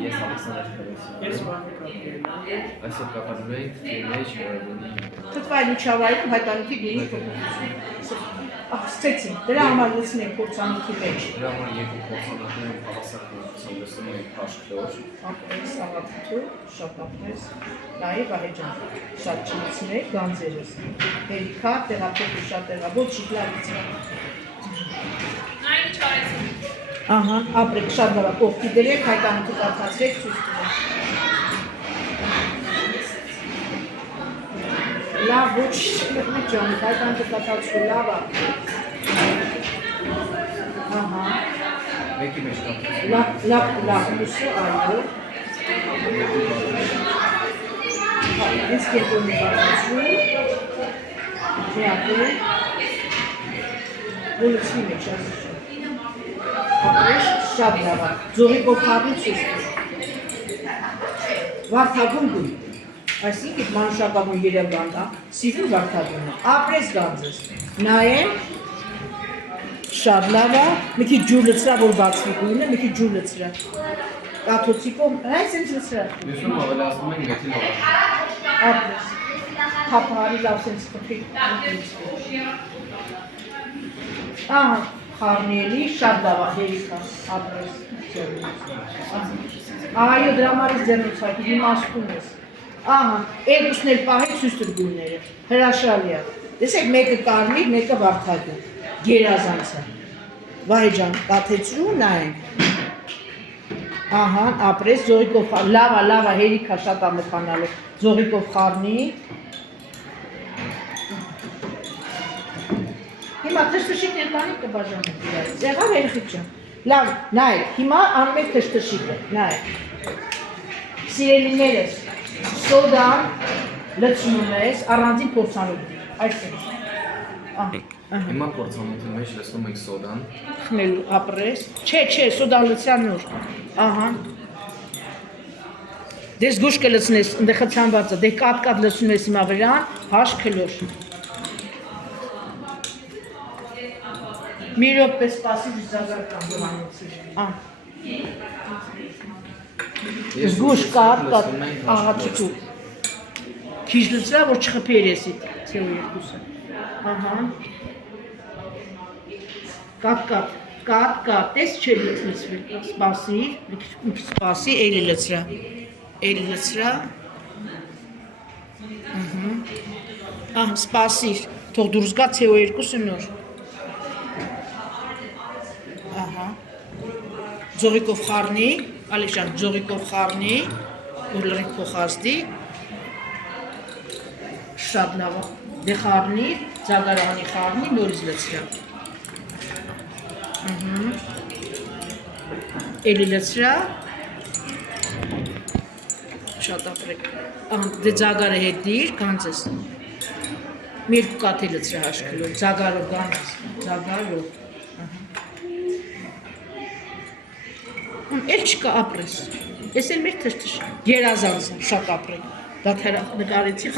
Ես Ալեքսանդր Քարոսյան։ Ես Վահե Կապիտանյան։ Այսօր կատարում ենք մեջ գինի։ Թթվային միջավայրում հայտանիքի գինի փոփոխություն։ Ստեցին, դրա համար լցնենք փորձանոթի մեջ։ Դրա համար երկու փորձանոթներում հավասարակցությամբ լսում ենք փաշքլոր։ Ապրես, աղաթիթու, շատ ապրես, նաև Վահեջան, շատ չլցնեք գանձերս։ Հերիքա, տեղափոխի շատ տեղավոր, չիլավից։ Նայնի չարեցին։ Ահա, ապրեք, շատ լավ, կողքի դրեք, հայտանիքը կարդացրեք, ցույց տվեք։ Լավ, ոչ չլեղնեք ջան, հայտանիքը կարդացրու, լավ է։ Ահա։ Մեկի մեջ կապտում։ Լավ, ուսու, այո։ Ես կետոնի կարդացրու։ Դեակը։ Ոլուցնի մեջ ասում։ Ապրես շատ լավ է, ձողի կողքարնի ցույց տվեք։ Վարդագույն գույն, այսինքն մանուշակագույն Երևանն է, սիրուն վարդագույնը, ապրես գանձես, նայեն, շատ լավ է, մի քիչ ջուր լցրա, որ բացվի գույնը, մի քիչ ջուր լցրա, կաթոցիկով, այս ինչ լցրա։ Մյուսում ավելացնում ենք մեթիլ օղակ։ Ապրես, թափահարի լավ սենց խփի։ Ահա, խառնելի, շատ լավ է, հերիքա, ապրես, այո, դրա մարից ձեռնոցակի, հիմա ասկում ես, ահա, երկուսն էլ պահեք ցույց տուր գույները, հրաշալի է, տեսեք մեկը կարմիր, մեկը վարդագույն, գերազանց է, Վահեջան, կաթեցրու նայենք, ահա, ապրես, ձողիկով խառնի, լավ է, հերիքա, շատ է մխանալու, ձողիկով խառնի, հիմա թշտշիկ ներկանիք կբաժանենք իրարից, եղավ երեխեք ջան, լավ, նայեք, հիմա անում եք թշտշիկը, նայեք, սիրելիներս, սոդան լցնում ես, առանձին փորձանոթի, այսպես, Հիմա փորձանոթի մեջ լսում ենք սոդան։ խմելու ապրես, չէ, սոդան լցյան նոր, ահա, դες գուշ կլցնես, ընդեղ խցանված է, դե կատ լցնում ես հիմա վրան, հաշ քլոր, մի րոպե սպասի զազարկան դրանոցի, զգուշ կատ, աղացիկու, քիչ լցրա, որ չխփի երեսի, ցեու երկուսը, ահա, կատ, տես չէր լցվի, սպասի, մի քիչ սպասի, էլի լցրա, ահա, սպասիր, թող դուրս գա ցեու երկուսը նոր, ահա, ձողիկով խառնի, Ալեքսան, ձողիկով խառնի, որ լրիվ փոխազդի, շատ լավ է, դե խառնի, ձագարանի խառնի, նորից լցրա, էլի լցրա, շատ ապրեք, դե ձագարը հետ դիր, գանձես, մի երկու կաթ է լցրա հաշկելով, ձագարով գանձես, ձագարով, էլ չկա ապրես, ես էլ մեր թշտշ, գերազանց շատ ապրեք, դա նկարեցի